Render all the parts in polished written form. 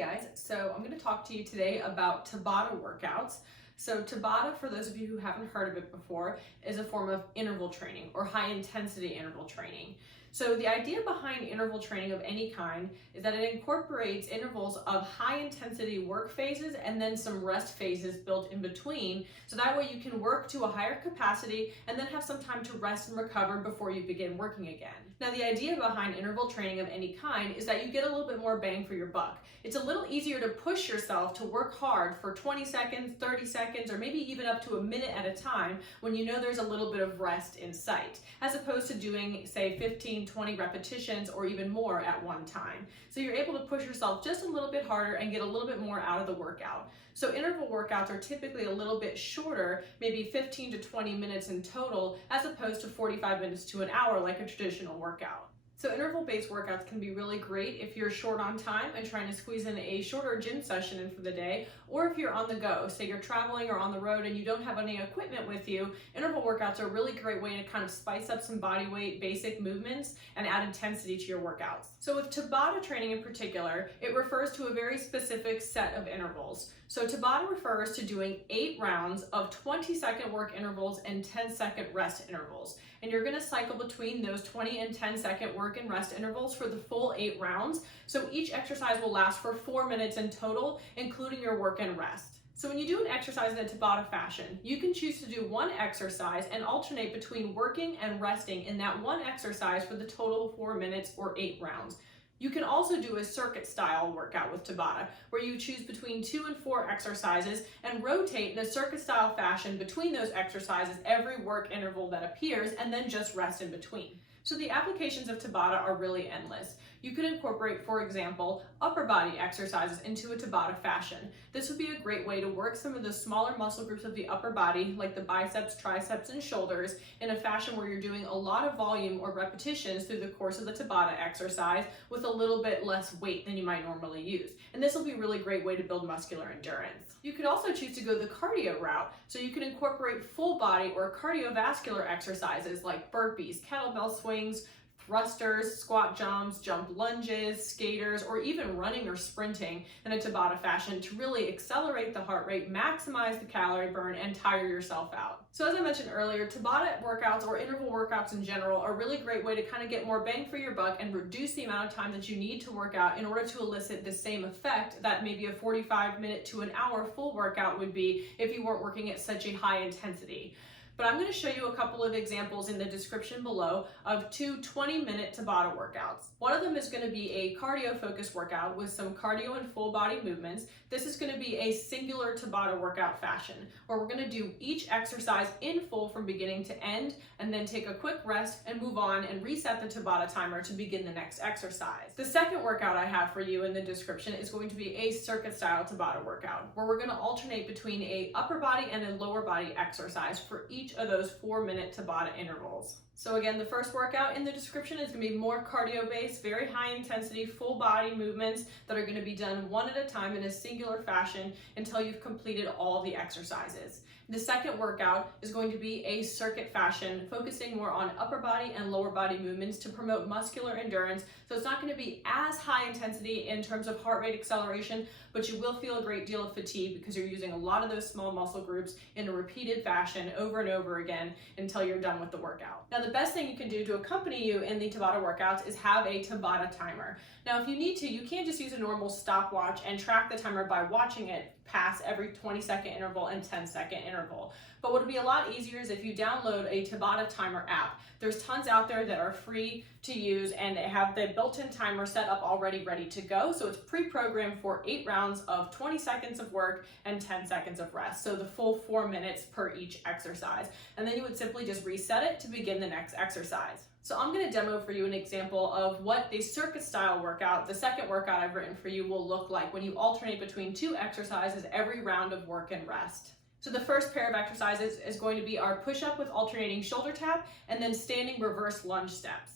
guys, so I'm going to talk to you today about Tabata workouts. So Tabata, for those of you who haven't heard of it before, is a form of interval training or high intensity interval training. So the idea behind interval training of any kind is that it incorporates intervals of high intensity work phases and then some rest phases built in between. So that way you can work to a higher capacity and then have some time to rest and recover before you begin working again. Now the idea behind interval training of any kind is that you get a little bit more bang for your buck. It's a little easier to push yourself to work hard for 20 seconds, 30 seconds, or maybe even up to a minute at a time when you know there's a little bit of rest in sight, as opposed to doing, say, 15, 20 repetitions or even more at one time. So you're able to push yourself just a little bit harder and get a little bit more out of the workout. So interval workouts are typically a little bit shorter, maybe 15 to 20 minutes in total, as opposed to 45 minutes to an hour like a traditional workout. So interval-based workouts can be really great if you're short on time and trying to squeeze in a shorter gym session in for the day, or if you're on the go, say you're traveling or on the road and you don't have any equipment with you. Interval workouts are a really great way to kind of spice up some body weight, basic movements, and add intensity to your workouts. So with Tabata training in particular, it refers to a very specific set of intervals. So Tabata refers to doing 8 rounds of 20-second work intervals and 10-second rest intervals. And you're gonna cycle between those 20 and 10-second work and rest intervals for the full 8 rounds. So each exercise will last for 4 minutes in total, including your work and rest. So when you do an exercise in a Tabata fashion, you can choose to do one exercise and alternate between working and resting in that one exercise for the total 4 minutes or 8 rounds. You can also do a circuit style workout with Tabata, where you choose between 2 and 4 exercises and rotate in a circuit style fashion between those exercises every work interval that appears, and then just rest in between. So the applications of Tabata are really endless. You could incorporate, for example, upper body exercises into a Tabata fashion. This would be a great way to work some of the smaller muscle groups of the upper body, like the biceps, triceps, and shoulders, in a fashion where you're doing a lot of volume or repetitions through the course of the Tabata exercise with a little bit less weight than you might normally use. And this will be a really great way to build muscular endurance. You could also choose to go the cardio route, so you can incorporate full body or cardiovascular exercises like burpees, kettlebell swings, thrusters, squat jumps, jump lunges, skaters, or even running or sprinting in a Tabata fashion to really accelerate the heart rate, maximize the calorie burn, and tire yourself out. So as I mentioned earlier, Tabata workouts or interval workouts in general are a really great way to kind of get more bang for your buck and reduce the amount of time that you need to work out in order to elicit the same effect that maybe a 45-minute to an hour full workout would be if you weren't working at such a high intensity. But I'm going to show you a couple of examples in the description below of 2 20-minute Tabata workouts. One of them is going to be a cardio-focused workout with some cardio and full body movements. This is going to be a singular Tabata workout fashion, where we're going to do each exercise in full from beginning to end, and then take a quick rest and move on and reset the Tabata timer to begin the next exercise. The second workout I have for you in the description is going to be a circuit-style Tabata workout, where we're going to alternate between a upper body and a lower body exercise for each of those 4-minute Tabata intervals. So again, the first workout in the description is going to be more cardio-based, very high intensity, full body movements that are going to be done one at a time in a singular fashion until you've completed all the exercises. The second workout is going to be a circuit fashion, focusing more on upper body and lower body movements to promote muscular endurance. So it's not going to be as high intensity in terms of heart rate acceleration, but you will feel a great deal of fatigue because you're using a lot of those small muscle groups in a repeated fashion over and over again until you're done with the workout. Now, the best thing you can do to accompany you in the Tabata workouts is have a Tabata timer. Now, if you need to, you can't just use a normal stopwatch and track the timer by watching it pass every 20-second interval and 10-second interval. But what would be a lot easier is if you download a Tabata timer app. There's tons out there that are free to use, and they have the built-in timer set up already ready to go. So it's pre-programmed for 8 rounds of 20 seconds of work and 10 seconds of rest. So the full 4 minutes per each exercise. And then you would simply just reset it to begin the next exercise. So I'm going to demo for you an example of what the circuit style workout, the second workout I've written for you, will look like when you alternate between 2 exercises every round of work and rest. So the first pair of exercises is going to be our push-up with alternating shoulder tap and then standing reverse lunge steps.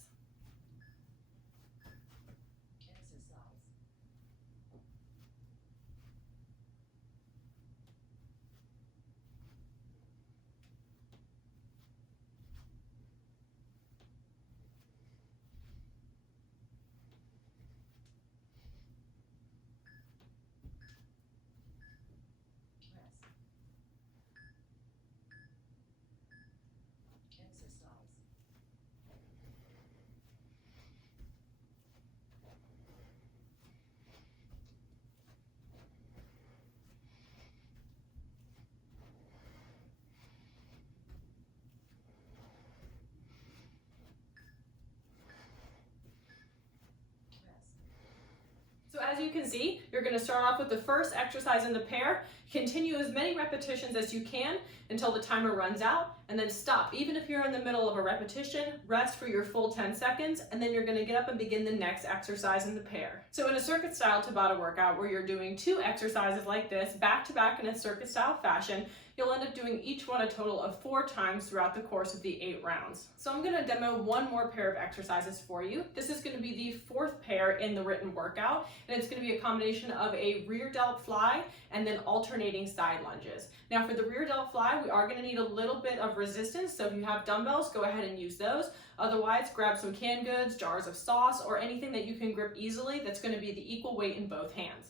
as you can see, you're going to start off with the first exercise in the pair, continue as many repetitions as you can until the timer runs out, and then stop. Even if you're in the middle of a repetition, rest for your full 10 seconds, and then you're going to get up and begin the next exercise in the pair. So in a circuit style Tabata workout where you're doing 2 exercises like this back to back in a circuit style fashion, you'll end up doing each one a total of 4 times throughout the course of the 8 rounds. So I'm going to demo one more pair of exercises for you. This is going to be the 4th pair in the written workout, and it's going to be a combination of a rear delt fly and then alternating side lunges. Now for the rear delt fly, we are going to need a little bit of resistance, so if you have dumbbells, go ahead and use those. Otherwise, grab some canned goods, jars of sauce, or anything that you can grip easily that's going to be the equal weight in both hands.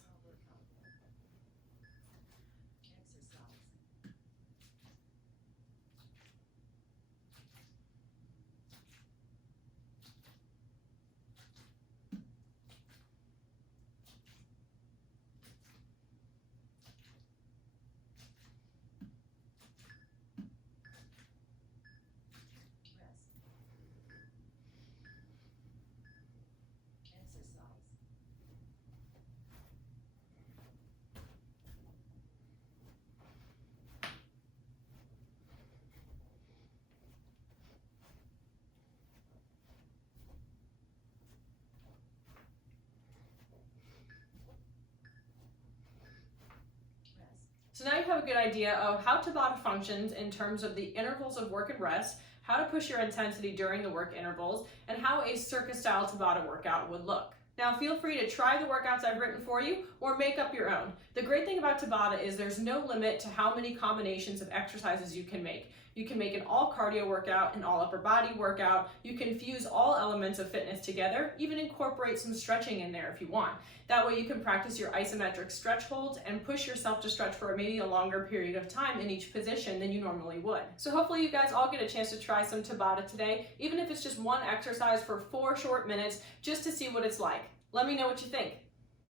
So now you have a good idea of how Tabata functions in terms of the intervals of work and rest, how to push your intensity during the work intervals, and how a circuit style Tabata workout would look. Now feel free to try the workouts I've written for you or make up your own. The great thing about Tabata is there's no limit to how many combinations of exercises you can make. You can make an all cardio workout, an all upper body workout. You can fuse all elements of fitness together, even incorporate some stretching in there if you want. That way you can practice your isometric stretch holds and push yourself to stretch for maybe a longer period of time in each position than you normally would. So hopefully you guys all get a chance to try some Tabata today, even if it's just one exercise for 4 short minutes, just to see what it's like. Let me know what you think.